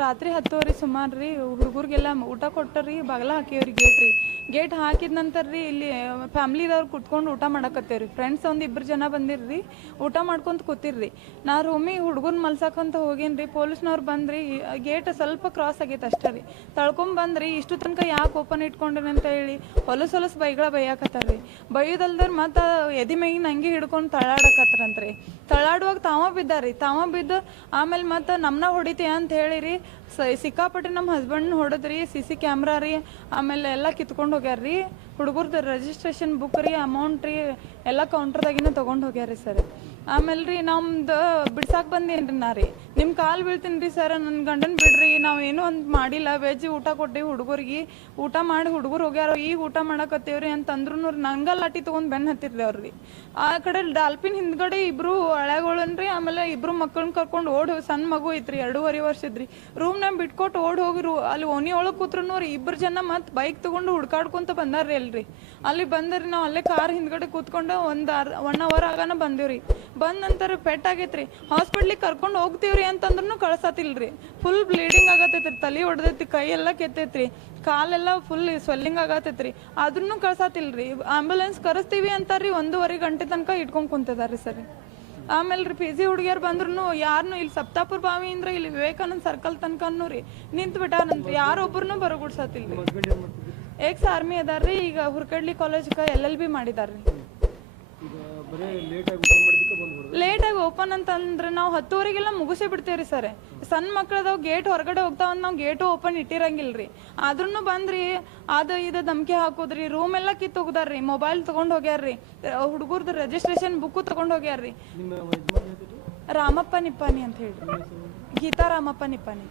ರಾತ್ರಿ ಹತ್ತುವರೆ ಸುಮಾರು ರೀ ಹುಡುಗರಿಗೆಲ್ಲ ಊಟ ಕೊಟ್ಟರಿ ಬಗಲ ಹಾಕಿವ್ರಿ ಗೇಟ್ ರೀ. ಗೇಟ್ ಹಾಕಿದ ನಂತರ ರೀ ಇಲ್ಲಿ ಫ್ಯಾಮ್ಲಿದವ್ರು ಕುತ್ಕೊಂಡು ಊಟ ಮಾಡಕತ್ತೇವ್ರಿ. ಫ್ರೆಂಡ್ಸ್ ಒಂದು ಇಬ್ಬರು ಜನ ಬಂದಿರ್ರಿ, ಊಟ ಮಾಡ್ಕೊಂತ ಕೂತಿರ್ರಿ. ನಾ ರೂಮಿಗೆ ಹುಡುಗನ್ ಮಲ್ಸಕ್ಕಂತ ರೀ ಪೊಲೀಸ್ನವ್ರು ಬಂದ್ರಿ ಗೇಟ್ ಸ್ವಲ್ಪ ಕ್ರಾಸ್ ಆಗೈತೆ ಅಷ್ಟೇ ರೀ. ತಳ್ಕೊಂಡ್ ಬಂದ್ರಿ ಇಷ್ಟು ತನಕ ಯಾಕೆ ಓಪನ್ ಇಟ್ಕೊಂಡ್ರಿ ಅಂತ ಹೇಳಿ ಹೊಲಸು ಹೊಲಸು ಬೈಗಳ ಬೈಯಾಕತ್ತಾರ್ರಿ. ಬೈಯೋದಲ್ದರ್ ಮತ್ತು ಎದಿ ಮೇಗಿನ ಹಂಗೆ ಹಿಡ್ಕೊಂಡು ತಳ್ಳಾಡಕತ್ತಾರಂತ್ರಿ. ತಳ್ಳಾಡುವಾಗ ತಾವ ಬಿದ್ದಾರಿ ತಾವ ಬಿದ್ದು ಆಮೇಲೆ ಮತ್ತೆ ನಮ್ಮನ್ನ ಹೊಡಿತೀಯ ಅಂತ ಹೇಳಿರಿ. ಸ ಸಿಕ್ಕಾಪಟ್ಟೆ ನಮ್ಮ ಹಸ್ಬೆಂಡ್ ಹೊಡೆದ್ರಿ ಸಿ ಸಿ ಕ್ಯಾಮ್ರಾ ರೀ, ಆಮೇಲೆ ಎಲ್ಲ ಕಿತ್ಕೊಂಡು ಹೋಗ್ಯಾರ್ರಿ. ಹುಡುಗರ್ದು ರಿಜಿಸ್ಟ್ರೇಷನ್ ಬುಕ್ ರೀ ಅಮೌಂಟ್ ರೀ, ಎಲ್ಲ ಕೌಂಟ್ರದಾಗಿನ ತೊಗೊಂಡು ಹೋಗ್ಯಾರಿ ಸರ್. ಆಮೇಲೆ ರೀ ನಮ್ದು ಬಿಡ್ಸಾಕ್ ಬಂದೇನ್ರಿ ನಾ ರೀ. ನಿಮ್ಮ ಕಾಲು ಬೀಳ್ತೀನಿ ರೀ ಸರ್ ನನ್ನ ಗಂಡನ ಬಿಡ್ರಿ, ನಾವು ಏನು ಒಂದು ಮಾಡಿಲ್ಲ. ವೆಜ್ ಊಟ ಕೊಟ್ಟಿವಿ ಹುಡುಗರಿಗೆ, ಊಟ ಮಾಡಿ ಹುಡುಗರು ಹೋಗ್ಯಾರ, ಈಗ ಊಟ ಮಾಡಕತ್ತೇವ್ರಿ ಅಂತಂದ್ರು ನಂಗೆ ಲಾಟಿ ತೊಗೊಂಡು ಬೆನ್ನು ಹತ್ತಿರ್ಲಿ ಅವ್ರಿ ಆ ಕಡೆ ಡಾಲ್ಪಿನ್ ಹಿಂದ್ಗಡೆ ಇಬ್ರು ಹಳೆಗಳನ್ರಿ, ಆಮೇಲೆ ಇಬ್ರು ಮಕ್ಕಳನ್ನ ಕರ್ಕೊಂಡು ಓಡ್ ಹೋಗಿ, ಸಣ್ಣ ಮಗು ಐತ್ರಿ, ಎರಡೂವರೆ ವರ್ಷದ್ರಿ. ನಮ್ ಬಿಟ್ಕೊಟ್ಟು ಓಡ್ ಹೋಗಿರು ಅಲ್ಲಿ ಓಣಿ ಒಳಗೆ ಕೂತ್ರು ರೀ, ಇಬ್ರು ಜನ ಮತ್ತೆ ಬೈಕ್ ತಗೊಂಡು ಹುಡ್ಕಾಡ್ಕೊಂತ ಬಂದಾರ್ರಿ ಅಲ್ರಿ ಅಲ್ಲಿ ಬಂದ್ರಿ ನಾವು ಅಲ್ಲೇ ಕಾರ್ ಹಿಂದ್ಗಡೆ ಕೂತ್ಕೊಂಡು ಒಂದು ಅರ್ ಒನ್ ಅವರ್ ಆಗಾನ ಬಂದಿವ್ರಿ. ಬಂದ ನಂತರ ಪೆಟ್ ಆಗೈತ್ರಿ. ಹಾಸ್ಪಿಟ್ಲಿಗೆ ಕರ್ಕೊಂಡು ಹೋಗ್ತೀವ್ರಿ ಅಂತಂದ್ರೂ ಕಳ್ಸತಿಲ್ರಿ. ಫುಲ್ ಬ್ಲೀಡಿಂಗ್ ಆಗತೈತ್ರಿ, ತಲೆ ಹೊಡೆದೈತಿ ಕೈ ಎಲ್ಲ ಕೆತ್ತೈತ್ರಿ, ಕಾಲೆಲ್ಲ ಫುಲ್ ಸ್ವೆಲ್ಲಿಂಗ್ ಆಗತೈತ್ರಿ. ಆದ್ರೂ ಕಳ್ಸತಿಲ್ರಿ. ಆಂಬುಲೆನ್ಸ್ ಕರೆಸ್ತೀವಿ ಅಂತಾರ್ರಿ, ಒಂದೂವರೆ ಗಂಟೆ ತನಕ ಇಟ್ಕೊಂಡ್ ಕುಂತಿದಾರ್ರಿ ಸರ್. ಆಮೇಲೆ ರೀ ಪಿ ಜಿ ಹುಡುಗಿಯರು ಬಂದ್ರು ಯಾರನ್ನೂ ಇಲ್ಲಿ ಸಪ್ತಾಪುರ ಬಾವಿಯಿಂದ ಇಲ್ಲಿ ವಿವೇಕಾನಂದ ಸರ್ಕಲ್ ತನಕನೂ ರೀ ನಿಂತು ಬಿಟ್ಟಾರಂತ್ರಿ ಯಾರೊಬ್ಬರನ್ನೂ ಮಾಡ್ತಿದ್ರಿ ಎಕ್ಸ್ ಆರ್ಮಿ ಅದಾರ್ರಿ ಈಗ ಹುರ್ಕಡ್ಲಿ ಕಾಲೇಜ್ಗೆ ಎಲ್ ಎಲ್ ಬಿ ಮಾಡಿದಾರ್ರಿ. ಲೇಟಾಗಿ ಓಪನ್ ಅಂತಂದ್ರೆ ನಾವು ಹತ್ತುವರೆಗೆಲ್ಲ ಮುಗಿಸೇ ಬಿಡ್ತೇವ್ರಿ ಸರ್ ಸಣ್ಣ ಮಕ್ಳದಾವ್ ಗೇಟ್ ಹೊರಗಡೆ ಹೋಗ್ತಾವಂತ ನಾವು ಗೇಟು ಓಪನ್ ಇಟ್ಟಿರಂಗಿಲ್ರಿ. ಆದ್ರೂ ಬಂದ್ರಿ ಅದು ಇದು ಧಮಕಿ ಹಾಕೋದ್ರಿ ರೂಮ್ ಎಲ್ಲ ಕಿತ್ತು ಹೋಗ್ದಾರ್ರಿ ಮೊಬೈಲ್ ತೊಗೊಂಡು ಹೋಗ್ಯಾರ್ರಿ ಹುಡುಗರ್ದು ರಿಜಿಸ್ಟ್ರೇಷನ್ ಬುಕ್ಕು ತಗೊಂಡ್ ಹೋಗ್ಯಾರ್ರಿ. ರಾಮಪ್ಪ ನಿಪ್ಪಾನಿ ಅಂತ ಹೇಳಿ ಗೀತಾ ರಾಮಪ್ಪ ನಿಪ್ಪಾನಿ.